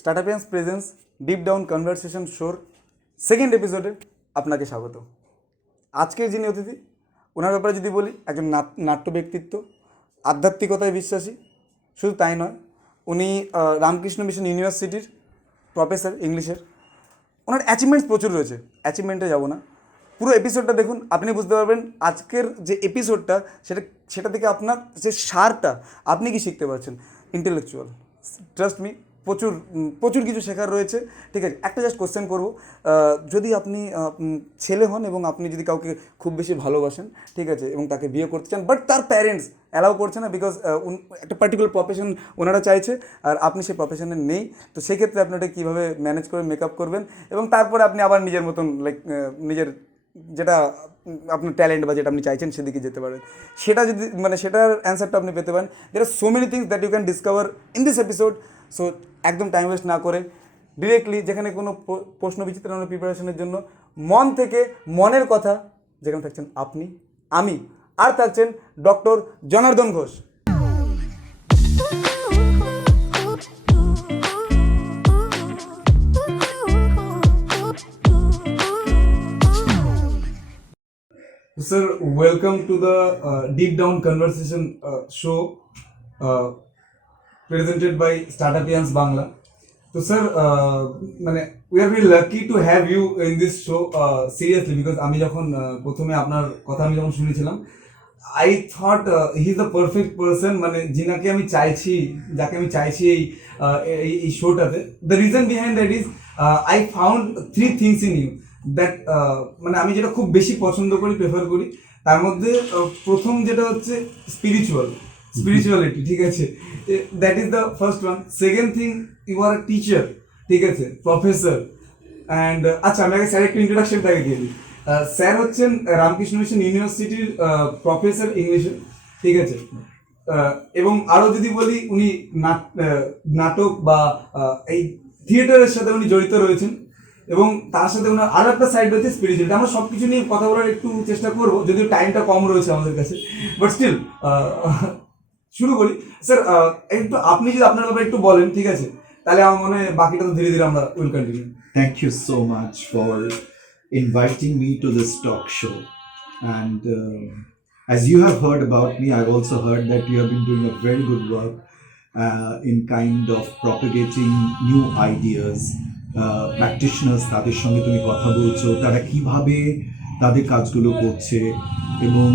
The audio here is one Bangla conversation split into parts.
স্টার্টআপিয়ান্স প্রেজেন্স ডিপ ডাউন কনভারসেশন শোর সেকেন্ড এপিসোডে আপনাকে স্বাগত। আজকের যিনি অতিথি, ওনার ব্যাপারে যদি বলি, একজন নাট্য ব্যক্তিত্ব, আধ্যাত্মিকতায় বিশ্বাসী। শুধু তাই নয়, উনি রামকৃষ্ণ মিশন ইউনিভার্সিটির প্রফেসর ইংলিশের। ওনার অ্যাচিভমেন্টস প্রচুর রয়েছে, অ্যাচিভমেন্টে যাব না, পুরো এপিসোডটা দেখুন, আপনি বুঝতে পারবেন আজকের যে এপিসোডটা সেটা থেকে আপনার যে সারটা আপনি কি শিখতে পারছেন। ইন্টেলেকচুয়াল, ট্রাস্ট মি, প্রচুর প্রচুর কিছু শেখার রয়েছে। ঠিক আছে, একটা জাস্ট কোশ্চেন করবো, যদি আপনি ছেলে হন এবং আপনি যদি কাউকে খুব বেশি ভালোবাসেন, ঠিক আছে, এবং তাকে বিয়ে করতে চান, বাট তার প্যারেন্টস অ্যালাউ করছে না, বিকজ একটা পার্টিকুলার প্রফেশন ওনারা চাইছে আর আপনি সেই প্রফেশনে নেই, তো সেক্ষেত্রে আপনি ওটা কীভাবে ম্যানেজ করে মেকআপ করবেন এবং তারপরে আপনি আবার নিজের মতন লাইক নিজের যেটা আপনার ট্যালেন্ট বা যেটা আপনি চাইছেন সেদিকে যেতে পারেন, সেটা যদি সেটার অ্যান্সারটা আপনি পেতে পারেন। There are so many things that you can discover in this episode. So একদম টাইম ওয়েস্ট না করে ডিরেক্টলি, যেখানে কোনো প্রশ্ন বিচিত্রণের প্রিপারেশনের জন্য মন থেকে মনের কথা, যেখানে থাকছেন আপনি, আমি, আর থাকছেন doctor Janardan Ghosh. Sir, welcome to the Deep Down Conversation show presented by Startupians Bangla. So, sir, we are very lucky to have you in this show seriously, because আমি যখন প্রথমে আপনার কথা আমি যখন শুনেছিলাম, I thought he is the perfect person, যাকে আমি চাইছি এই শোটাতে। The reason behind that is I found three things in you that আমি যেটা খুব বেশি পছন্দ করি, প্রেফার করি, তার মধ্যে প্রথম যেটা হচ্ছে স্পিরিচুয়ালিটি, ঠিক আছে, that is the first one. Second thing, you are a teacher, ঠিক আছে, প্রফেসর। অ্যান্ড আচ্ছা, আমি আগে স্যার একটু ইন্ট্রোডাকশনটা আগে দিয়ে দিই। স্যার হচ্ছেন রামকৃষ্ণ মিশন ইউনিভার্সিটির প্রফেসর ইংলিশে, ঠিক আছে, এবং আরও যদি বলি, উনি নাটক বা এই থিয়েটারের সাথে উনি জড়িত রয়েছেন, এবং তার সাথে ওনার আরও একটা সাইড রয়েছে স্পিরিচুয়ালিটি। আমরা সব কিছু নিয়ে কথা বলার একটু চেষ্টা করবো, যদিও টাইমটা কম রয়েছে আমাদের কাছে, বাট স্টিল শুরু করি। স্যার, একটু আপনি যদি আপনার ব্যাপারে একটু বলেন, ঠিক আছে, তাহলে আমার মনে হয় বাকিটা তো ধীরে ধীরে আমরা will continue. Thank you so much for inviting me to this talk show. And as you have heard about me, I've also heard that you have been doing a very good work in kind of propagating new ideas. Practitioners, তাদের সঙ্গে তুমি কথা বলছো, তারা কিভাবে তাদের কাজগুলো করছে এবং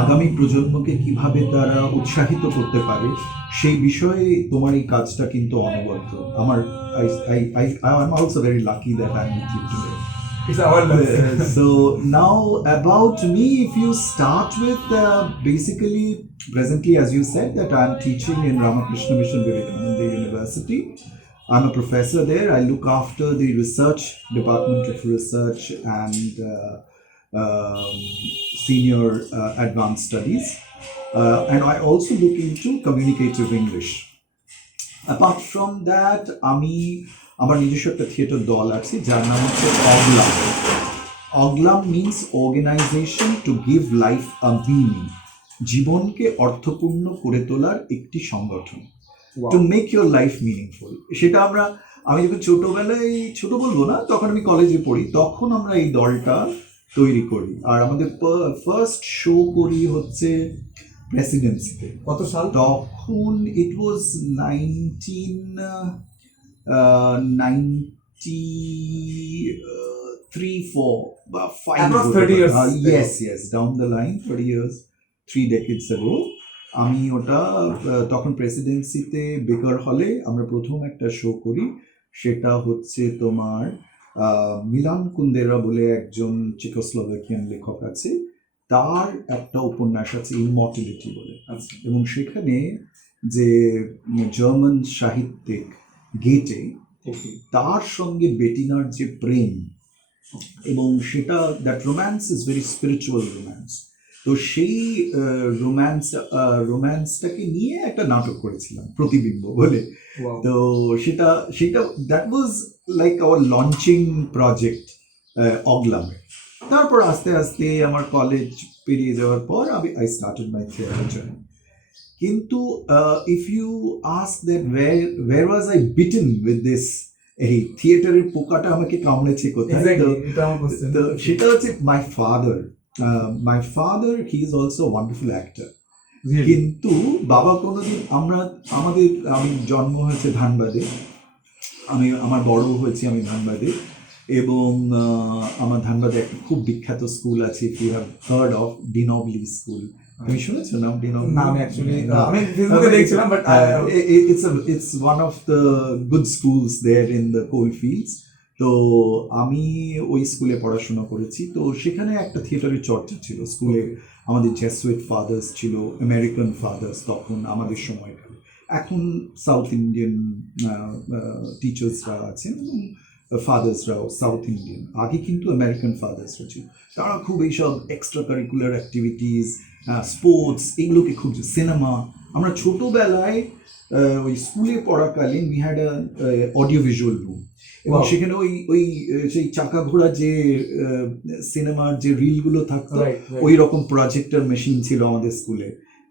আগামী প্রজন্মকে কিভাবে তারা উৎসাহিত করতে পারে, সেই বিষয়ে তোমার এই কাজটা কিন্তু অনবদ্য। I'm also very lucky that I'm with you today. It's our luck. So now about me, if you start with basically presently, as you said, that I'm teaching in Ramakrishna Mission Vivekananda University. I'm a professor there. I look after the research, Department of Research and Senior Advanced Studies. And I also look into communicative English. Apart from that, আমার নিজস্ব একটা থিয়েটার দল আছে যার নাম হচ্ছে Oglam. Oglam means organisation to give life a meaning, জীবনকে অর্থপূর্ণ করে তোলার একটি সংগঠন, to make your life meaningful. সেটা আমি যখন ছোটবেলায়, ছোট বলবো না, তখন আমি কলেজে পড়ি, তখন আমরা এই দলটা তৈরি করি। আর আমাদের ফার্স্ট শো করি হচ্ছে প্রেসিডেন্সিতে। কত সাল তখন? ইট ওয়াজ 1993-4 বা 5, 30 years. Yes, down the line, 30 years, 3 decades ago. আমি ওটা তখন প্রেসিডেন্সিতে বেকার হলে আমরা প্রথম একটা শো করি। সেটা হচ্ছে তোমার মিলান কুন্দেরা বলে একজন চেকোস্লোভাকিয়ান লেখক আছে, তার একটা উপন্যাস আছে ইমমর্টালিটি বলে, এবং সেখানে যে জার্মান সাহিত্যিক গেটে, তার সঙ্গে বেটিনার যে প্রেম, এবং সেটা that romance is very spiritual romance. তো সেই রোম্যান্সটাকে নিয়ে একটা নাটক করেছিলাম প্রতিবিম্ব বলে। তো সেটা that was like our launching project অগলামে। তারপর আস্তে আস্তে আমার কলেজ পেরিয়ে যাওয়ার পর I started my theatre journey. কিন্তু if you ask that where was I bitten with this এই থিয়েটারের পোকাটা আমাকে কামড়েছে কোথায়? তো এটা আমার কোশ্চেন। তো সেটা হচ্ছে my father. My father he is also wonderful actor, কিন্তু বাবা কোনোদিন আমি জন্ম হয়েছে ধানবাদে, আমার বড় হয়েছি আমি ধানবাদে, এবং আমার ধানবাদে একটা খুব বিখ্যাত স্কুল আছে, if you have heard of De Nobili school. তুমি শুনেছো নাম ডিনবলি? না, আমি অ্যাকচুয়ালি আমি ফেসবুকে দেখছিলাম, but it's one of the good schools there in the coal fields. তো আমি ওই স্কুলে পড়াশোনা করেছি। তো সেখানে একটা থিয়েটারের চর্চা ছিল স্কুলে। আমাদের জেসুইট ফাদার্স ছিল, আমেরিকান ফাদার্স তখন আমাদের সময়কালে। এখন সাউথ ইন্ডিয়ান টিচার্সরা আছেন এবং ফাদার্সরাও সাউথ ইন্ডিয়ান। আগে কিন্তু আমেরিকান ফাদার্সরা ছিল। তারা খুব এইসব এক্সট্রা কারিকুলার অ্যাক্টিভিটিস, স্পোর্টস, এগুলোকে খুব, সিনেমা। আমরা ছোটোবেলায় ওই স্কুলে পড়াকালীন we had audio visual room, এবং সেখানে ওই সেই চাকা ঘোড়া যে সিনেমার যে রিলগুলো থাকতো, ওই রকম প্রজেক্টর মেশিন ছিল আমাদের স্কুলে।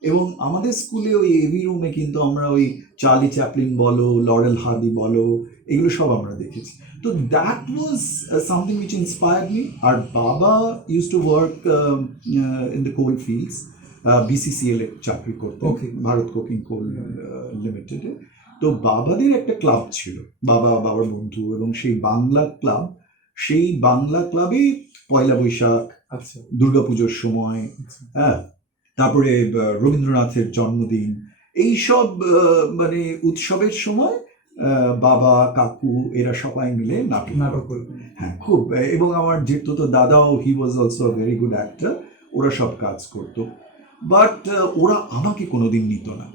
এবং আমাদের স্কুলে ওই এভি রুমে কিন্তু আমরা ওই চার্লি চ্যাপলিন বলো, লরেল হার্ডি বলো, এগুলো সব আমরা দেখেছি। তো that was something which inspired me. আর বাবা use to work in the coal fields, BCCL এ চাকরি করতেন, ভারত কোকিং কোল লিমিটেডে। তো বাবাদের একটা ক্লাব ছিল, বাবার বন্ধু, এবং সেই বাংলা ক্লাবে পয়লা বৈশাখ, দুর্গাপুজোর সময়, হ্যাঁ, তারপরে রবীন্দ্রনাথের জন্মদিন, এইসব মানে উৎসবের সময় বাবা কাকু এরা সবাই মিলে নাটক করতেন। হ্যাঁ, খুব। এবং আমার যেহেতু তো দাদাও, he was also a very good actor, ওরা সব কাজ করতো। বাট ওরা আমাকে কোনোদিন নিত না,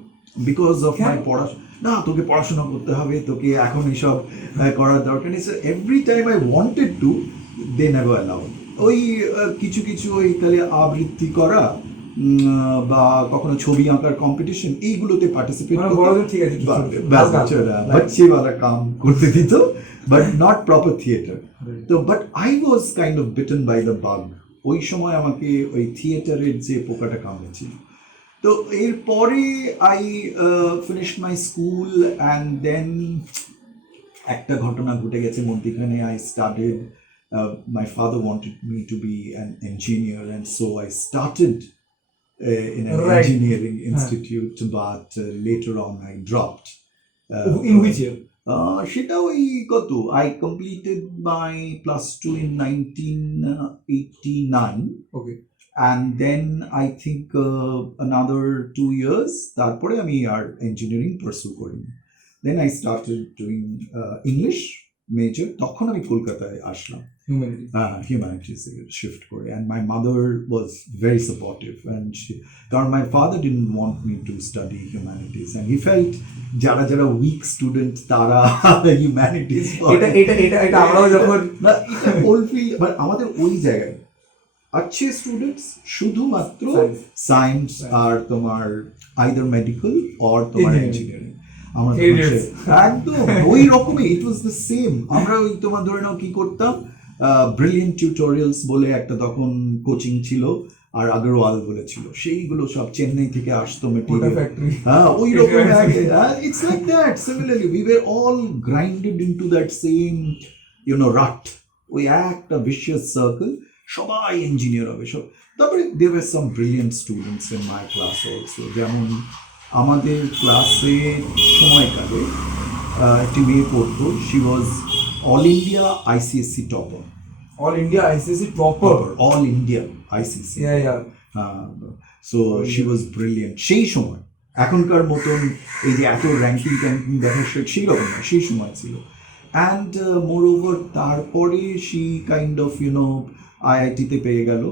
বিকজ অফ মাই না, তোকে পড়াশোনা করতে হবে, তোকে এখন এসব করার দরকার নেই। Every time I wanted to, they never allowed. ওই কিছু ওই তাহলে আবৃত্তি করা বা কখনো ছবি আঁকার কম্পিটিশন, এইগুলোতে পার্টিসিপেট বাচ্চাওয়ালা কাম করতে দিত, বাট নট প্রপার থিয়েটার। তো but I was kind of bitten by the bug. ওই সময় আমাকে ওই থিয়েটারের যে পোকাটা কামড়েছিল। তো এরপরে I finish my school, and then একটা ঘটনা ঘটে গেছে মধ্যিখানে। I started, my father wanted me to be an engineer, and so I started in an engineering institute, but later on I dropped. In which year? সেটা ওই কত, I completed my +2 in 1989. Okay. And then I think another 2 years, তারপরে আমি আর ইঞ্জিনিয়ারিং পারসু করিনি। Then I started doing English major. তখন আমি কলকাতায় আসলাম, হিউম্যানিটিস শিফট করে। And my mother was very supportive, and কারণ my father didn't want me to study humanities, and he felt যারা উইক স্টুডেন্ট তারা হিউম্যানিটিস। এটা আমরাও যখন না, এটা কোলফিল্ড, বাট আমাদের ওই জায়গায় अच्छे স্টুডেন্টস শুধুমাত্র সায়েন্স আর তোমার আইদার মেডিকেল অর তোমার ইঞ্জিনিয়ারিং। আমরা একদম ওই রকমই, ইট ওয়াজ দ্য সেম। আমরা ওই তোমার ধরে নাও কি করতাম, ব্রিলিয়েন্ট টিউটোরিয়ালস বলে একটা তখন কোচিং ছিল, আর আগরওয়াল বলে ছিল, সেইগুলো সব চেন্নাই থেকে আসতো মেটেরিয়াল। হ্যাঁ, ওই রকম। It's like that. Similarly we were all grinded into that same rut, ওই একটা ভিশিয়াস সার্কেল, সবাই ইঞ্জিনিয়ার হবে সব। তারপরে there were some brilliant students in my class also. যেমন আমাদের ক্লাসে সময়কালে একটি মেয়ে পড়তো, she was all India ICSE topper. All India ICSE topper. All India ICSE. Yeah. So she was brilliant. সেই সময় এখনকার মতন এই যে এত র্যাঙ্কিং দেখা সেই রকম না, সেই সময় ছিল। অ্যান্ড মোর ওভার তারপরে শি কাইন্ড অফ আইআইটিতে পেয়ে গেল।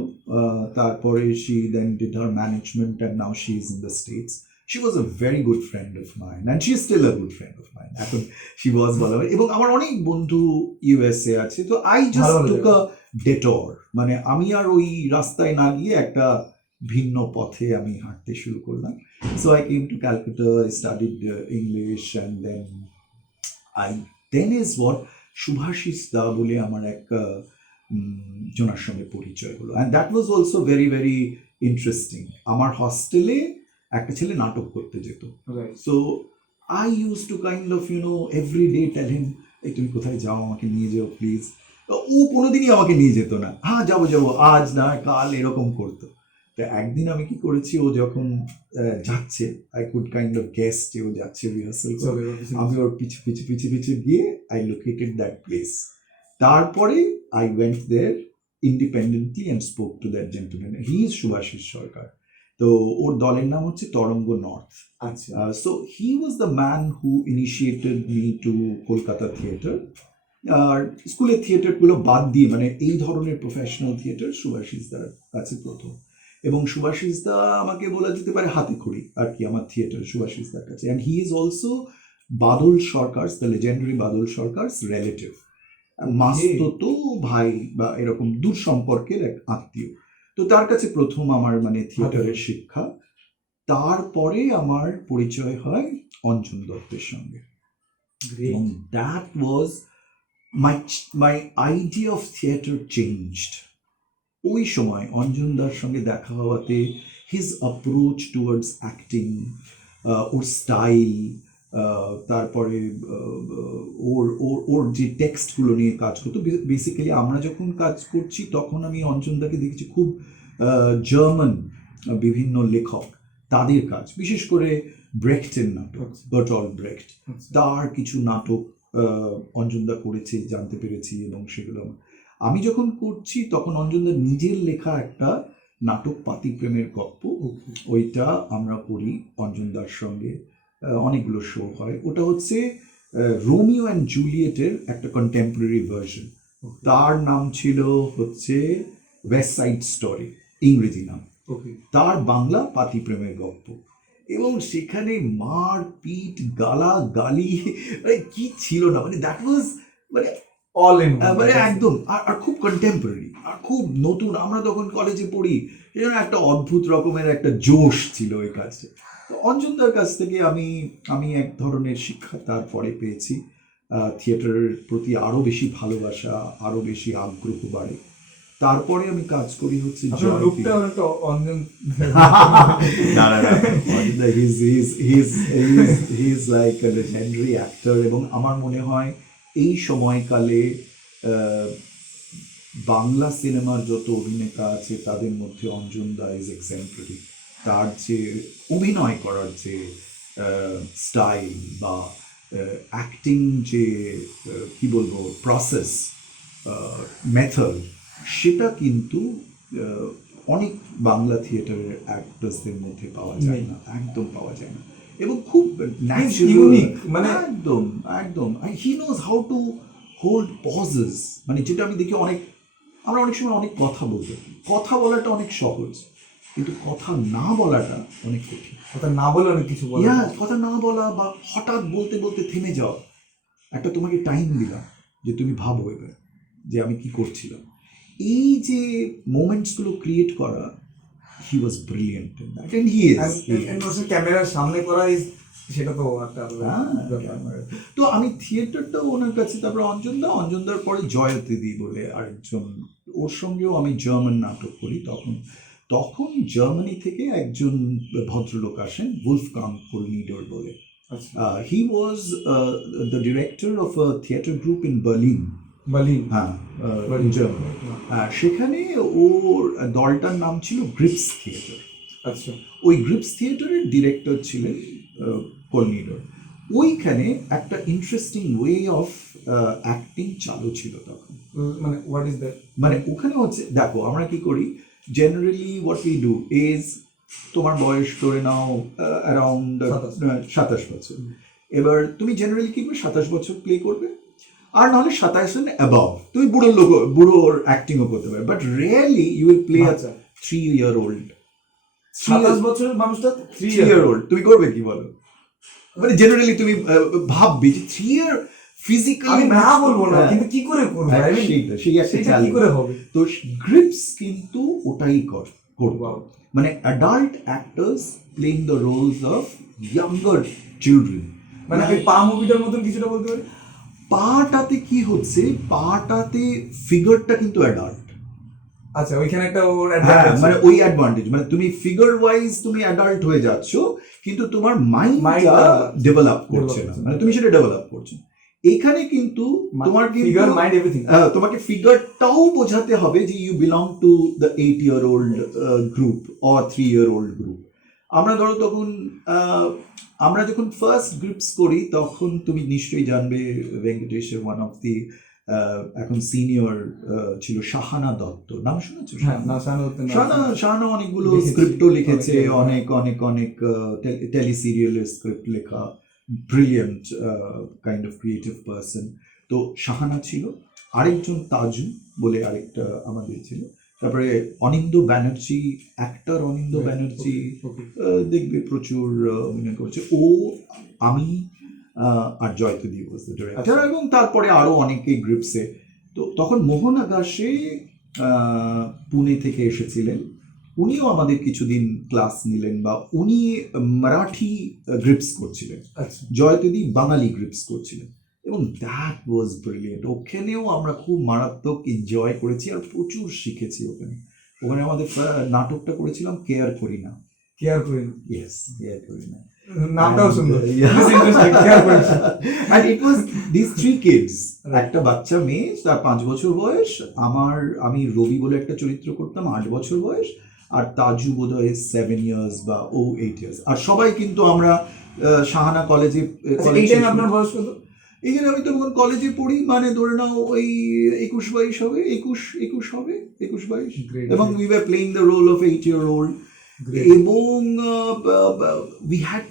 তারপরে she then did her management, and now she is in the States. She was a very good friend of mine, and she is still a good friend of mine. এখন she was বলা হয়। এবং আমার অনেক বন্ধু ইউএসএ আছে। তো আই জাস্ট টুক আ ডেটর, মানে আমি আর ওই রাস্তায় না গিয়ে একটা ভিন্ন পথে আমি হাঁটতে শুরু করলাম। So I came to Calcutta, I studied English, and then is what Shubhashis da বলে আমার এক জনার সঙ্গে পরিচয় হলো। And that was also very very interesting. আমার হস্টেলে একটা ছেলে নাটক করতে যেত। So I use to kind of every day tell him, এই তুমি কোথায় যাও, আমাকে নিয়ে যাও প্লিজ। ও কোনোদিনই আমাকে নিয়ে যেত না, হ্যাঁ যাবো যাবো, আজ না কাল, এরকম করতো। তো একদিন আমি কি করেছি, ও যখন যাচ্ছে, I could kind of guess যে ও যাচ্ছে রিহার্সাল করে, আমি ওর পিছু পিছু পিছু পিছু গিয়ে আই লোকেটেড দ্যাট প্লেস। তারপরে I went there independently and spoke to that gentleman. He is Shubhashis Sarkar. তো ওর দলের নাম হচ্ছে তরঙ্গ নর্থ। আচ্ছা, so he was the man who initiated me to Kolkata theatre. আর স্কুলের থিয়েটারগুলো বাদ দিয়ে, মানে এই ধরনের প্রফেশনাল থিয়েটার সুভাষিস দার কাছে প্রথম। এবং সুভাষিস দা আমাকে বলা যেতে পারে হাতে খড়ি আর কি আমার থিয়েটার সুভাষিস দার কাছে। And he is also Badal Sarkar, the legendary Badal Sarkar relative, মাস্তুতো ভাই বা এরকম দূর সম্পর্কের এক আত্মীয়। তো তার কাছে প্রথম আমার মানে থিয়েটারের শিক্ষা। তারপরে আমার পরিচয় হয় অঞ্জন দত্তের সঙ্গে, এবং that was my idea of theatre changed. ওই সময় অঞ্জনদার সঙ্গে দেখা হওয়াতে হিজ অ্যাপ্রোচ টুয়ার্ডস অ্যাক্টিং, ওর স্টাইল, তারপরে ওর ওর ওর যে টেক্সটগুলো নিয়ে কাজ করতো। বেসিক্যালি আমরা যখন কাজ করছি তখন আমি অঞ্জনদাকে দেখেছি খুব জার্মান বিভিন্ন লেখক তাদের কাজ, বিশেষ করে ব্রেখটের নাটক, বার্টল্ট ব্রেখট, তার কিছু নাটক অঞ্জনদা করেছে জানতে পেরেছি। এবং সেগুলো আমি যখন করছি তখন অঞ্জনদার নিজের লেখা একটা নাটক পাতি প্রেমের গল্প, ওইটা আমরা করি অঞ্জনদার সঙ্গে। অনেকগুলো শো হয়। ওটা হচ্ছে রোমিও অ্যান্ড জুলিয়েটের একটা কন্টেম্পোরারি ভার্সন। তার নাম ছিল হচ্ছে ওয়েস্ট সাইড স্টোরি, ইংরেজি নাম। তার বাংলা পাতি প্রেমের গল্প। এবং সেখানে মার পিট গালা গালি মানে কি ছিল না, মানে দ্যাট ওয়াজ মানে অল ইন, মানে একদম। আর খুব কন্টেম্পোরারি আর খুব নতুন। আমরা তখন কলেজে পড়ি, এজন্য একটা অদ্ভুত রকমের একটা জোশ ছিল ওই কাজে। তো অঞ্জনদার কাছ থেকে আমি এক ধরনের শিক্ষা তারপরে পেয়েছি। থিয়েটারের প্রতি আরও বেশি ভালোবাসা, আরও বেশি আগ্রহ বাড়ে। তারপরে আমি কাজ করি হচ্ছে এবং আমার মনে হয় এই সময়কালে বাংলা সিনেমার যত অভিনেতা আছে তাদের মধ্যে অঞ্জনদা ইজ এক্সেম্পলারি। তার যে অভিনয় করার যে স্টাইল বা অ্যাক্টিং যে কি বলবো প্রসেস, মেথড, সেটা কিন্তু অনেক বাংলা থিয়েটারের অ্যাক্টরসদের মধ্যে পাওয়া যায় না, একদম পাওয়া যায় না। এবং খুব ন্যাচারাল, মানে একদম একদম he knows how to hold pauses. মানে যেটা আমি দেখি আমরা অনেক সময় অনেক কথা বলতে, কথা বলাটা অনেক সহজ, কিন্তু কথা না বলাটা অনেক কঠিন। কথা না বলে অনেক কিছু বলা, কথা না বলা বা হঠাৎ বলতে বলতে থেমে যাওয়া। একটা তোমাকে টাইম দিলাম যে তুমি ভাবো এবার যে আমি কি করছিলাম। এই যে মোমেন্টসগুলো ক্রিয়েট করা, he was brilliant in that and he is. ক্যামেরার সামনে করা ইজ, সেটা তো একটা তো আমি থিয়েটারটা ওনার কাছে, তারপর অঞ্জনদার পরে জয়তিদি বলে আরেকজন, ওর সঙ্গেও আমি জার্মান নাটক করি। তখন জার্মানি থেকে একজন ভদ্রলোক আসেন, উলফগাং কোলনিডর বলে। He was the director of a theatre group in Berlin. হ্যাঁ, জার্মানি। সেখানে ওর দলটার নাম ছিল গ্রিপস থিয়েটার। আচ্ছা, ওই গ্রিপস থিয়েটারের ডিরেক্টর ছিলেন কোলনিডর। ওইখানে একটা ইন্টারেস্টিং ওয়ে অফ অ্যাক্টিং চালু ছিল তখন। মানে হোয়াট ইজ দ্যাট? মানে ওখানে হচ্ছে, দেখো আমরা কি করি, generally what we do is, তোমার বয়স ধরে নাও অ্যারাউন্ড 27 বছর। এবার তুমি জেনারেলি কি করবে, 27 বছর প্লে করবে, আর নাহলে 27 অ্যাবাভ। তুমি বুড়োর অ্যাক্টিংও করতে পারবে, but really you will play a 3-year-old। 27 বছরের মানুষটা 3-year-old তুমি করবে কি বলো? মানে জেনারেলি তুমি ভাববে যে 3 ইয়ার ফিজিক্যালি, আমি না বলবো না, কিন্তু কি করে করব, সেই একটা চ্যালেঞ্জ কি করে হবে। তো গ্রিপস কিন্তু ওটাই করব, মানে adult actors playing the roles of younger children. মানে ওই পা মুভিটার মতন কিছুটা বলতে পারি। পাটাতে কি হচ্ছে, পাটাতে ফিগারটা কিন্তু অ্যাডাল্ট। আচ্ছা, ওইখানে একটা ওর মানে ওই অ্যাডভান্টেজ, মানে তুমি ফিগার ওয়াইজ তুমি অ্যাডাল্ট হয়ে যাচ্ছ, কিন্তু তোমার মাইন্ডটা ডেভেলপ করছে না, মানে তুমি সেটা ডেভেলপ করছো। এখানে কিন্তু তোমার ফিগার মাইন্ড এভরিথিং তোমাকে ফিগারটাও বোঝাতে হবে যে you belong to the 8-year-old group or 3-year-old group. আমরা ধরো তখন আমরা যখন ফার্স্ট গ্রুপস করি তখন তুমি নিশ্চয়ই জানবে ভেঙ্কটেশের ওয়ান অফ দি এখন সিনিয়র ছিল শাহানা দত্ত, নাম শুনেছো? শাহানা অনেকগুলো স্ক্রিপ্টও লিখেছে, অনেক অনেক অনেক টেলি সিরিয়ালের স্ক্রিপ্ট লেখা, brilliant kind of creative person. তো শাহানা ছিল, আরেকজন তাজু বলে আরেকটা আমাদের ছিল, তারপরে অনিন্দ ব্যানার্জি, অ্যাক্টর অনিন্দ ব্যানার্জি, দেখবে প্রচুর অভিনয় করছে ও, আমি আর জয়তদীপ ওয়াজ দ্য ডিরেক্টর, এবং তারপরে আরো অনেকে গ্রুপসে। তো তখন মোহন আকাশে পুনে থেকে এসেছিলেন, উনিও আমাদের কিছুদিন ক্লাস নিলেন, বা উনি মারাঠি গ্রিপস করছিলেন, জয়তদীপ বাঙালি গ্রিপস করছিলেন, এবং দ্যাট ওয়াজ ব্রিলিয়েন্ট। ওখানেও আমরা খুব মারাত্মক এনজয় করেছি আর প্রচুর শিখেছি ওখানে। ওখানে আমাদের নাটকটা করেছিলাম কেয়ার করি না। ইয়েস, কেয়ার করি না, নামটাও সুন্দর। And it was these 3 kids, একটা বাচ্চা মেয়ে, তার 5 বছর বয়স, আমি রবি বলে একটা চরিত্র করতাম, 8 বছর বয়স, আর তাজু বোধ হয় 7 years বা 8 years। আর সবাই কিন্তু আমরা শাহানা কলেজে, আপনার বয়স কত? এইখানে আমি তখন কলেজে পড়ি, মানে ধরে নাও ওই 21-22 হবে, 21 হবে, 21-22, এবং we were playing the role of 8-year-old, এবং we had,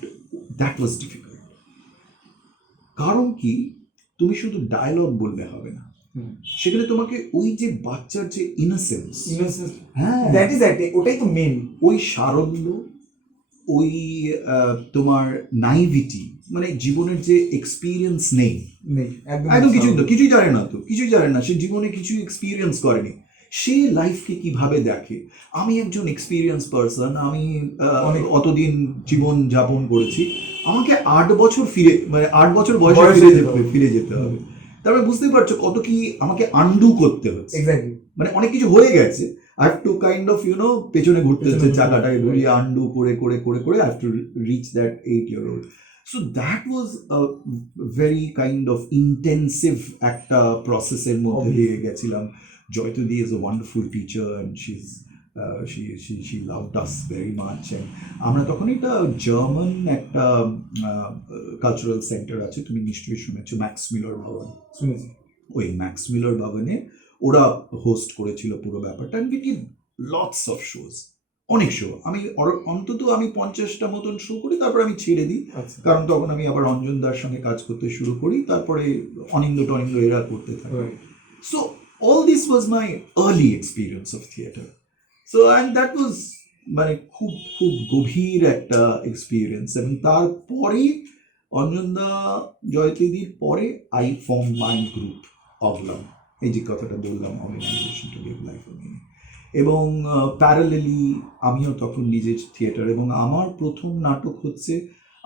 that was difficult, কারণ কি তুমি শুধু ডায়লগ বললে হবে না, সেখানে তোমাকে ওই যে বাচ্চার যে ইনোসেন্স, হ্যাঁ দ্যাট ইজ ওটাই তো মেন, ওই সারল্য, ওই তোমার নাইভিটি, মানে জীবনের যে এক্সপিরিয়েন্স নেই, একদম কিছুই জানে না, সে জীবনে কিছু এক্সপিরিয়েন্স করেনি, সে লাইফকে কিভাবে দেখে। আমি একজন এক্সপিরিয়েন্স পারসন, আমি অতদিন জীবন যাপন করেছি, আমাকে 8 বছর মানে 8 বছর বয়সে ফিরে যেতে হবে, তারপরে বুঝতে পারছো কত কি আমাকে আন্ডু করতে হচ্ছে, মানে অনেক কিছু হয়ে গেছে, I have to kind of, পেছনে ঘুরতে হচ্ছে, চাকাটাকে ঘুরিয়ে আন্ডু করে করে করে করে I have to reach that 8-year-old. So that was a very kind of intensive একটা প্রসেসের মধ্যে দিয়ে গেছিলাম। জয়তদি is a wonderful teacher and she loved us very much, and আমরা তখন একটা জার্মান একটা কালচারাল সেন্টার আছে, তুমি নিশ্চয়ই শুনেছো, ম্যাক্স মিলার ভবন, ওই ম্যাক্স মিলার ভবনে ওরা হোস্ট করেছিল পুরো ব্যাপারটা, and we did lots of shows, অনেক শো। আমি অন্তত 50টা মতন শো করি, তারপর আমি ছেড়ে দিই, কারণ তখন আমি আবার অঞ্জন দার সঙ্গে কাজ করতে শুরু করি, তারপরে অনিন্দ এরা করতে থাকি। So all this was my early experience of theatre. So and that was মানে খুব খুব গভীর একটা এক্সপিরিয়েন্স, এবং তারপরে অঞ্জনদা জয়তদির পরে I formed my group অগলাম, এই যে কথাটা বললাম, organisation to give life a meaning, এবং প্যারালেলি আমিও তখন নিজের থিয়েটার, এবং আমার প্রথম নাটক হচ্ছে,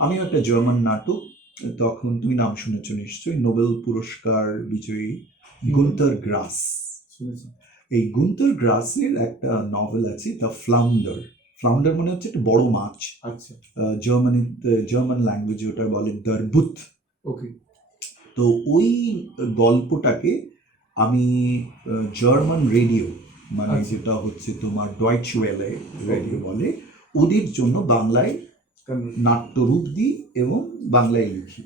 আমিও একটা জার্মান নাটক, তখন তুমি নাম শুনেছো নিশ্চয়ই, নোবেল পুরস্কার বিজয়ী গুন্টার গ্রাস। এই গুন্টার গ্রাসের একটা নভেল আছে, দ্য ফ্লাউন্ডার মানে হচ্ছে একটা বড় মাছ, জার্মান ল্যাঙ্গুয়েজে ওটা বলে দার বুথ। তো ওই গল্পটাকে আমি জার্মান রেডিও, মানে যেটা হচ্ছে তোমার ডয়েচ ওয়েলে রেডিও বলে, ওদের জন্য বাংলায় নাট্যরূপ দিই এবং বাংলায় লিখি।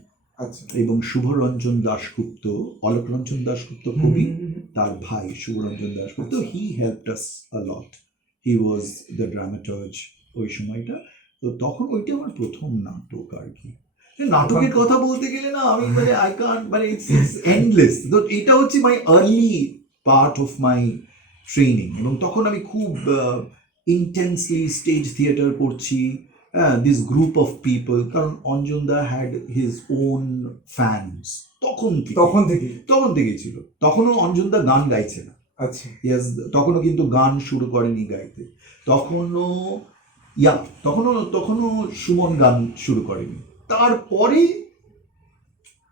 এবং শুভরঞ্জন দাশগুপ্ত, অলোকরঞ্জন দাশগুপ্ত কবি, তার ভাই Subharanjan Dasgupta, he helped us a lot, he was the dramaturg ওই সময়টা। তো তখন ওইটা আমার প্রথম নাটক আর কি। নাটকের কথা বলতে গেলে না আমি মানে আই কান্ট, মানে ইটস এন্ডলেস। তো এটা হচ্ছে my early part of my training, এবং তখন আমি খুব ইন্টেন্সলি স্টেজ থিয়েটার করছি, দিস গ্রুপ অফ পিপল, কারণ Anjan da had his own fans তখন থেকেই ছিল। তখনও অঞ্জন দা গান গাইছে না, তখনও কিন্তু গান শুরু করেনি গাইতে, তখনও সুমন গান শুরু করেনি। তারপরে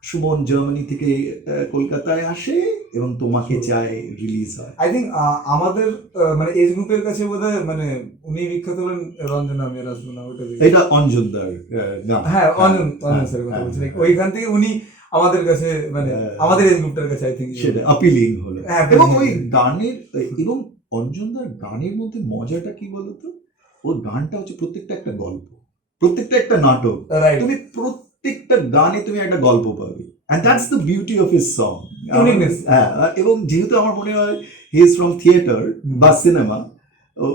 সুমন জার্মানি থেকে কলকাতায় আসে এবং তোমাকে চাই রিলিজ হয়। আই থিঙ্ক আমাদের মানে এজ গ্রুপের কাছে বোধহয় মানে উনি বিখ্যাত হলেন রঞ্জন, আমি আর আসবো না, ওটা এটা অঞ্জনদার গান। হ্যাঁ, অঞ্জন স্যারের কথা বলছি। ওইখান থেকে উনি আমাদের কাছে মানে আমাদের এই গ্রুপটার কাছে আই থিঙ্ক সেটা আপিলিং হলো হ্যাঁ, এবং appealing ওই হলো। গানের এবং অঞ্জনদার গানের মধ্যে মজাটা কি বলতো, ওর গানটা হচ্ছে প্রত্যেকটা একটা গল্প, প্রত্যেকটা একটা নাটক। রাইট, তুমি প্রত্যেকটা গানে তুমি একটা গল্প পাবে, and that's the beauty of his song. Uniqueness. হ্যাঁ, এবং যেহেতু আমার মনে হয় হি ইজ ফ্রম থিয়েটার বা সিনেমা,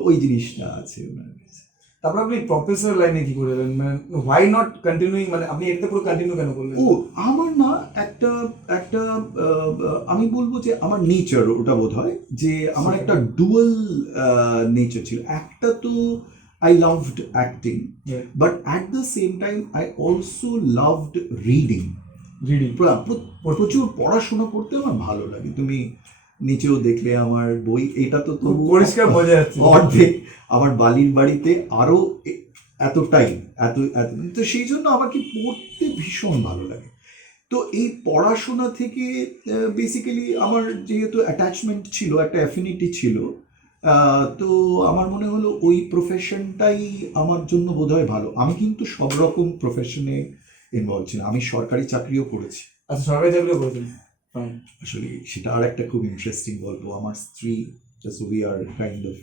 ওই জিনিসটা আছে ওনার কাছে। তারপর আপনি প্রফেসর লাইনে কি করে এলেন, মানে হোয়াই নট কন্টিনিউইং, মানে আপনি এটাতে পুরো কন্টিনিউ কেন করলেন? ও আমার না একটা একটা আমি বলবো যে আমার নেচার ওটা বোধ হয় যে আমার একটা ডুয়াল নেচার ছিল। একটা তো I loved acting, Yeah. But at the same time I also loved reading. Reading, প্রচুর পড়াশোনা করতে আমার ভালো লাগে। তুমি নিচেও দেখলে আমার বই, এটা তো খুব তবু পরিষ্কার বোঝা যাচ্ছে। অর্ধেক। আমার বালির বাড়িতে আরো এতটাই এত এত, তো সেই জন্য আমাকে পড়তে ভীষণ ভালো লাগে। তো এই পড়াশোনা থেকে বেসিক্যালি আমার যেহেতু অ্যাটাচমেন্ট ছিল, একটা অ্যাফিনিটি ছিল, তো আমার মনে হলো ওই প্রফেশনটাই আমার জন্য বোধহয় ভালো। আমি কিন্তু সব রকম প্রফেশনে ইনভলভ ছিলাম, আমি সরকারি চাকরিও করেছি। আচ্ছা, সরকারি চাকরিও করেছেন? Fine. আসলে সেটা আর একটা খুব ইন্টারেস্টিং গল্প। আমার স্ত্রী উই আর কাইন্ড অফ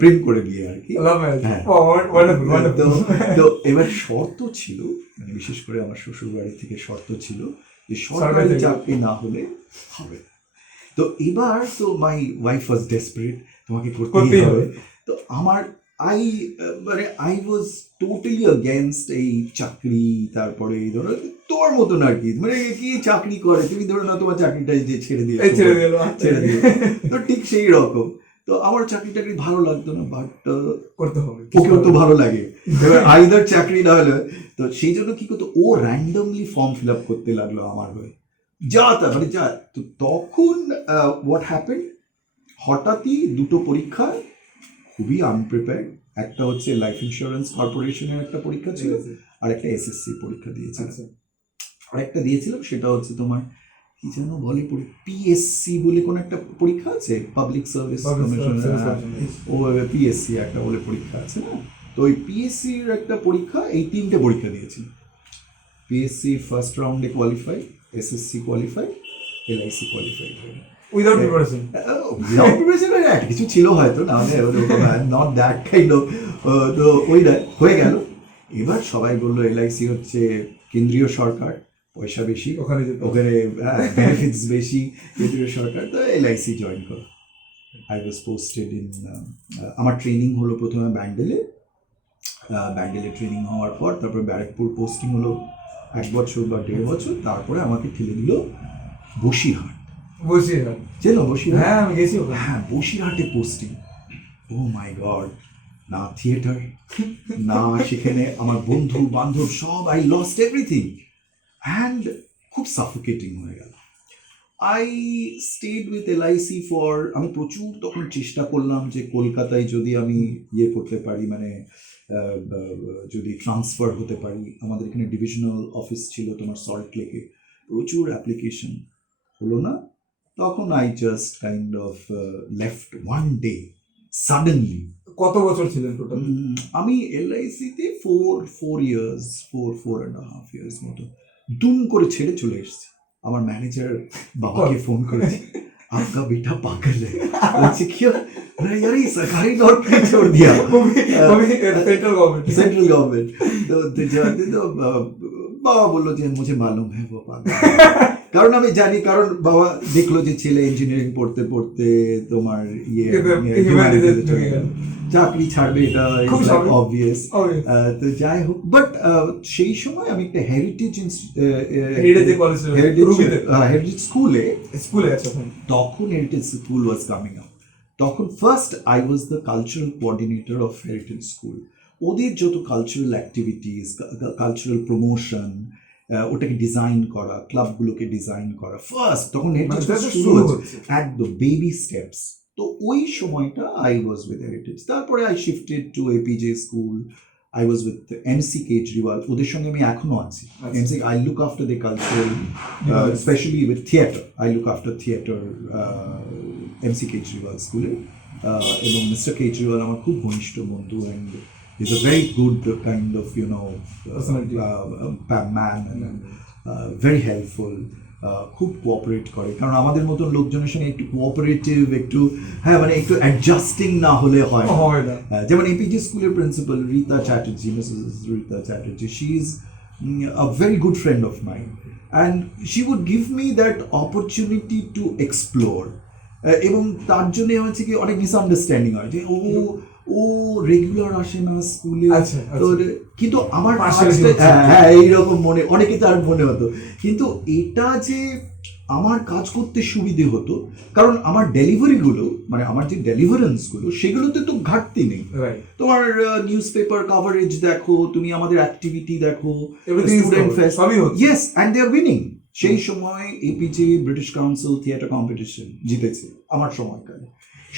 প্রেম করে বিয়ে আর কি। Love marriage. হ্যাঁ। Oh, wonderful, wonderful. তো এবার শর্ত ছিল, মানে বিশেষ করে আমার শ্বশুর বাড়ি থেকে শর্ত ছিল যে সরকারি সরকারি চাকরি না হলে হবে না। তো এবার তো মাই ওয়াইফ ওয়াজ ডেসপারেট, তোমাকে করতেই করতেই হবে। হবে। তো আমার আই ওয়াজ টোটালি অ্যাগেনস্ট এই চাকরি। তারপরে এই ধরো তোর মতন আর কি, মানে কি চাকরি করে, তুমি ধরো না তোমার চাকরিটা যে ছেড়ে দিয়ে এই ছেড়ে দিল, ছেড়ে দিল, তো ঠিক সেই রকম। তো আমার চাকরি টাকরি ভালো লাগতো না, বাট করতে হবে, ওকেও তো ভালো লাগে। এবার আইদার চাকরি না হলে, তো সেই জন্য কি করতো, ও র্যান্ডমলি ফর্ম ফিল আপ করতে লাগলো আমার হয়ে, যা তা মানে যা। তো তখন হোয়াট হ্যাপেন, হঠাৎই দুটো পরীক্ষা, খুবই আনপ্রিপেয়ার্ড। একটা হচ্ছে লাইফ ইন্স্যুরেন্স কর্পোরেশনের একটা পরীক্ষা ছিল, আর একটা এসএসসি পরীক্ষা দিয়েছিলাম। আচ্ছা, আর একটা দিয়েছিলাম সেটা হচ্ছে তোমার কি যেন বলে, পিএসসি বলে কোন একটা পরীক্ষা আছে, পাবলিক সার্ভিস কমিশন, ও পিএসসি একটা বলে পরীক্ষা আছে না। তো ওই পিএসসির একটা পরীক্ষা, এই তিনটে পরীক্ষা দিয়েছিল। পিএসসি ফার্স্ট রাউন্ডে qualify, SSC qualify, LIC qualify. Without preparation? Without preparation একটা কিছু ছিল হয়তো, না নট দ্যাট কাইন্ড অফ। তো ওইটা হয়ে গেল। এবার সবাই বললো এলআইসি হচ্ছে কেন্দ্রীয় সরকার, পয়সা বেশি ওখানে যেতে হবে। ওখানে, বেনিফিটস বেশি, কেন্দ্রীয় সরকার, তো এলআইসি জয়েন করো। আই ওয়াজ পোস্টেড ইন, আমার ট্রেনিং হলো প্রথমে ব্যান্ডেলে, ব্যান্ডেলে ট্রেনিং হওয়ার পর তারপরে ব্যারাকপুর পোস্টিং হলো 1 বছর বা 1.5 বছর। তারপরে আমাকে ঠেলে দিল বসিরহাট। বসিরহাট? চেনো বসিরহাট? হ্যাঁ, আমি গেছি ওখানে। হ্যাঁ, বসিরহাটে পোস্টিং। ও মাই গড, না থিয়েটার, না সেখানে আমার বন্ধু বান্ধব সব, আই লস্ট এভরিথিং অ্যান্ড খুব সাফোকেটিং হয়ে গেল। I stayed with LIC for, আমি প্রচুর তখন চেষ্টা করলাম যে কলকাতায় যদি আমি ইয়ে করতে পারি, মানে যদি ট্রান্সফার হতে পারি। আমাদের এখানে ডিভিশনাল অফিস ছিল তোমার সল্ট লেকে, প্রচুর অ্যাপ্লিকেশন, হলো না। তখন I just kind of left one day suddenly. কত বছর ছিলেন টোটাল? আমি এলআইসিতে 4 ইয়ার্স, 4.5 ইয়ার্স মতো দুম করে ছেড়ে চলে এসেছি। আমার ম্যানেজার বাবাকে ফোন করেছে, आपका बेटा पागल है, বলছে কি अरे यार ये सरकारी नौकरी पे छोड़ दिया, सेंट्रल गवर्नमेंट। तो जाते तो বাবা বললো যে मुझे मालूम है वो पागल है। কারণ আমি জানি, কারণ বাবা দেখলো যে ছেলে ইঞ্জিনিয়ারিং পড়তে পড়তে তোমার চাকরি ছাড়বে, এটা অবভিয়াস। তো যাই হোক, বাট সেই সময় আমি একটা হেরিটেজ স্কুলে, তখন heritage school was coming up. তখন first I was the cultural coordinator of heritage school. ওদের যত কালচারাল অ্যাক্টিভিটিস, কালচারাল প্রমোশন, ওটাকে ডিজাইন করা, ক্লাবগুলোকে ডিজাইন করা, ফার্স্ট তখন অ্যাট দ্য বেবি স্টেপস। তো ওই সময়টা আই ওয়াজ উইথ হেরিটেজ। তারপরে I shifted to APJ school, I was with MC Kejriwal, ওদের সঙ্গে আমি এখনো আছি। MC, I look after the cultural, specially with theatre, I look after theatre MC Kejriwal স্কুলে। এবং মিস্টার কেজরিওয়াল আমার খুব ঘনিষ্ঠ বন্ধু, and is a very good kind of, man, and very helpful, খুব কোঅপারেট করে, কারণ আমাদের মতন লোকজনের সঙ্গে একটু কোঅপারেটিভ, একটু হ্যাঁ মানে একটু অ্যাডজাস্টিং না হলে হয় না। হয় না। যেমন এপিজে স্কুলের principal Rita Chatterjee, Mrs Rita Chatterjee, she is a very good friend of mine, and she would give me that opportunity to explore. এবং তার জন্য হচ্ছে কি অনেক মিসআন্ডারস্ট্যান্ডিং হয় যে ও রেগুলার আসে না স্কুলে, আচ্ছা, তো আচ্ছা। কিন্তু আমার Partiality কাজটা হচ্ছে। হ্যাঁ এইরকম মনে অনেকে তার মনে হতো, কিন্তু এটা যে আমার কাজ করতে সুবিধে হতো কারণ আমার ডেলিভারিগুলো মানে আমার যে ডেলিভারেন্সগুলো সেগুলোতে তো ঘাটতি নেই। রাইট। তোমার নিউজ পেপার কভারেজ দেখো, তুমি আমাদের অ্যাক্টিভিটি দেখো, Everything is student covered. Fest, সবই হচ্ছে। Yes and they are winning. সেই সময় APJ British Council theatre competition জিতেছে আমার সময়কালে।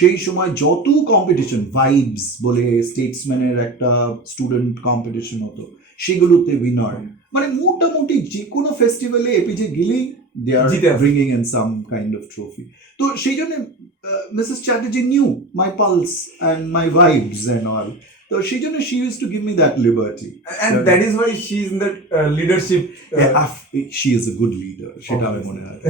সেই সময় যত কম্পিটিশন, ভাইবস বলে স্টেটসম্যানের একটা স্টুডেন্ট কম্পিটিশন হতো, সেগুলোতে উইনার, মানে মোটামুটি যে কোনো ফেস্টিভ্যালে এপিজে গেলেই দে আর জিতে আসে। Bringing in some kind of trophy. তো সেই জন্য Mrs Chatterjee new my pulse and my vibes and all, তো সেই জন্য she use to give me that liberty, And that is why she is in that leadership. She is a good leader, সেটা আমার মনে হয়।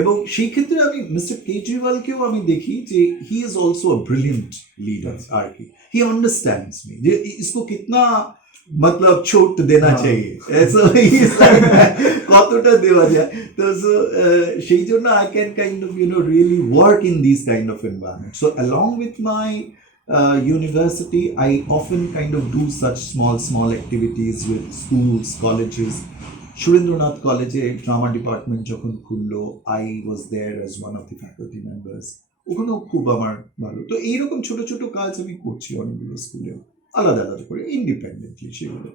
এবং সেই ক্ষেত্রে আমি মিস্টার কেজরিওয়ালকেও আমি দেখি যে he is also a brilliant leader আর কি, হি আন্ডারস্ট্যান্ডস মি যে इसको कितना मतलब छोट देना चाहिए, so he is like কতটা দেওয়া যায়, তো so সেই জন্য I can kind of really work in these kind of environment. So along with my university, I often kind of do such small activities with schools, colleges. Surendranath কলেজে ড্রামা ডিপার্টমেন্ট যখন খুললো, I was there as one of the faculty members. ওখানেও খুব আমার ভালো, তো এইরকম ছোট ছোট কাজ আমি করছি অনেকগুলো স্কুলে আলাদা আলাদা করে ইন্ডিপেন্ডেন্টলি সেগুলো।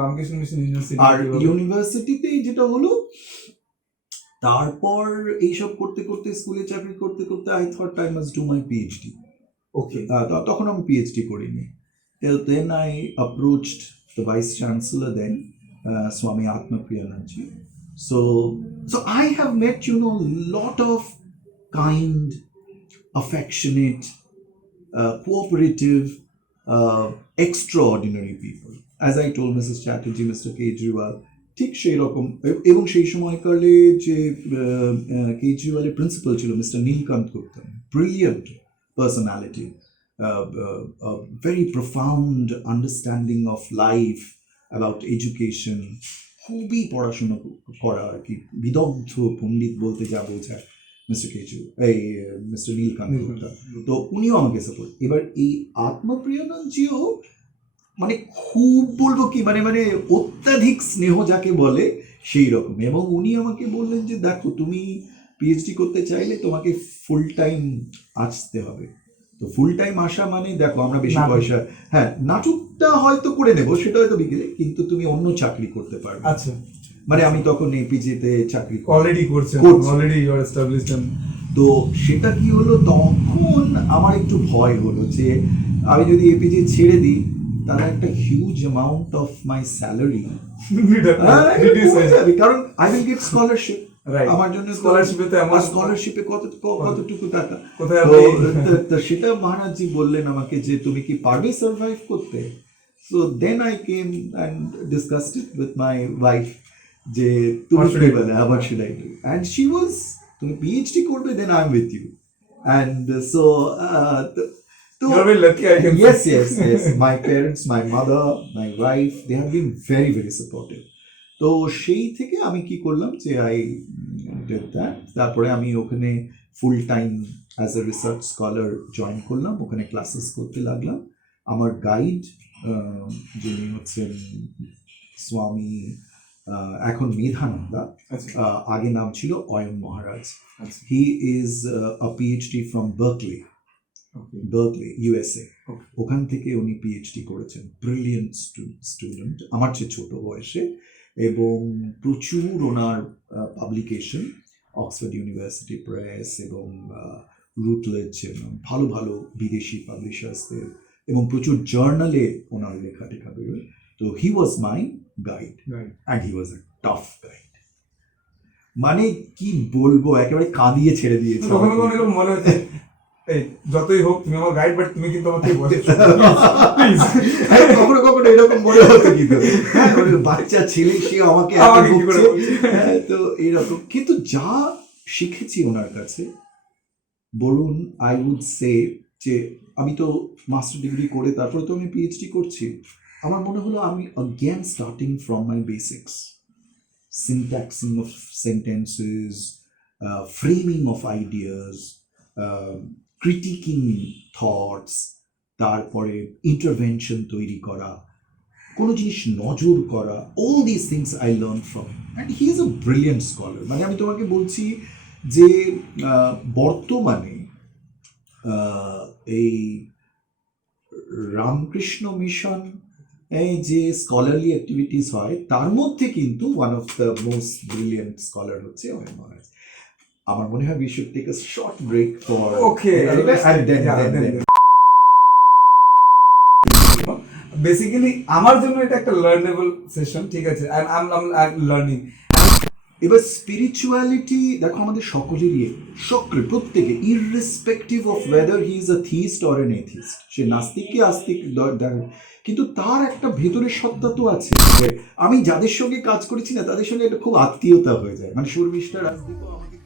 Ramakrishna mission university. আর ইউনিভার্সিটিতে যেটা হলো, তারপর এইসব করতে করতে স্কুলে চাকরি করতে করতে I thought I must do my PhD. ওকে। তখন আমি পিএইচডি করিনি। Then I approached the vice chancellor then, Swami Atma Priyananji. So I have met lot of kind, affectionate, cooperative, extraordinary people. As I told Mrs. Chatterjee, Mr. Kejriwal, ঠিক সেই রকম। এবং সেই সময়কালে যে কেজরিওয়ালের প্রিন্সিপাল ছিল mister Nilkanta Gupta, brilliant personality, a very profound understanding of life, about education, খুবই পড়াশোনা করা আর কি, বিদগ্ধ পণ্ডিত বলতে যা বোঝায় মিস্টার মিস্টার নীলকান্ত গুপ্তা, তো উনিও আমাকে সাপোর্ট। এবার এই আত্মপ্রিয়ানন্দজিও মানে খুব বলবো কি মানে মানে অত্যাধিক স্নেহ যাকে বলে সেই রকম, এবং উনি আমাকে বললেন যে দেখো তুমি পিএইচডি করতে চাইলে তোমাকে ফুল টাইম আসতে হবে। তো ফুল টাইম আসা মানে দেখো আমরা বেশি পয়সা, হ্যাঁ নাটকটা হয়তো করে নেবো সেটা হয়তো বিকেলে, কিন্তু তুমি অন্য চাকরি করতে পারবে। আচ্ছা, মানে আমি তখন এপিজিতে চাকরি অলরেডি করছেন, অলরেডি ইউ আর এস্টাবলিশড। তো সেটা কি হলো, তখন আমার একটু ভয় হলো যে আমি যদি এপিজি ছেড়ে দিই তাহলে একটা huge amount of my salary, কারণ আই উইল গেট স্কলারশিপ, আমার জন্য স্কলারশিপে কতটুকু টাকা, তো সেটা মহারাজজি বললেন আমাকে যে তুমি কি পারবে সার্ভাইভ করতে। So then I came and discussed it with my wife যে তুমি কি বলে আবার সেটাই, অ্যান্ড শি ওয়াজ তুমি পিএইচডি করবে then I am with you, and so You're very lucky, I can yes, my parents, my mother, my wife, they have been very, very supportive. তো সেই থেকে আমি কি করলাম যে আই ডিড দ্যাট, তারপরে আমি ওখানে full time as a research scholar join করলাম, ওখানে ক্লাসেস করতে লাগলাম। আমার গাইড যিনি হচ্ছেন স্বামী এখন মেধানন্দা, আগে নাম ছিল Ayan Maharaj, he is a PhD from Berkeley, USA, ওখান থেকে উনি পিএইচডি করেছেন, ব্রিলিয়েন্ট স্টুডেন্ট, আমার চেয়ে ছোট বয়সে, এবং প্রচুর ওনার পাবলিকেশন, অক্সফোর্ড ইউনিভার্সিটি প্রেস এবং রুটলেজ, ভালো ভালো বিদেশি পাবলিশার্সদের, এবং প্রচুর জার্নালে ওনার লেখা টেখা বেরোয়। তো he was my guide and he was a tough guide, মানে কি বলবো একেবারে কাঁদিয়ে ছেড়ে দিয়েছে। এই যতই হোক তুমি আমার গাইড, বাট তুমি কিন্তু আমাকে বলো প্লিজ। হ্যাঁ, কখনো কখনো এরকম মনে হতো কিন্তু, হ্যাঁ, ওই বাচ্চা ছেলে সে আমাকে এত আমাকে কি করে বকছে। বলছে? হ্যাঁ, তো এরকম কিন্তু যা শিখেছি ওনার কাছে, বলুন আই উড সে যে আমি তো মাস্টার ডিগ্রি করে তারপরে তো আমি পিএইচডি করছি, আমার মনে হলো আমি again starting from my basics, syntaxing of sentences, framing of ideas, critiquing thoughts, তারপরে ইন্টারভেনশন তৈরি করা, কোনো জিনিস নজর করা, all these things I learned from him and he is a brilliant scholar. মানে আমি তোমাকে বলছি যে বর্তমানে এই রামকৃষ্ণ মিশন এই যে স্কলারলি অ্যাক্টিভিটিস হয় তার মধ্যে কিন্তু one of the most brilliant scholar হচ্ছে অয়ন মহারাজ। আমার মনে হয় we should take a short break for Okay, and then basically আমার জন্য এটা একটা লার্নেবল সেশন, ঠিক আছে, আই এম লার্নিং। এবার স্পিরিচুয়ালিটি দেখো আমাদের সকলেরই, প্রত্যেকে irrespective of whether he is a theist or an atheist, সে নাস্তিক কি আস্তিক দেখে, কিন্তু তার একটা ভেতরের সত্তা তো আছে। আমি যাদের সঙ্গে কাজ করেছি না তাদের সঙ্গে এটা খুব আত্মীয়তা হয়ে যায়, মানে শর্মিষ্ঠা রাজদীপও আমাকে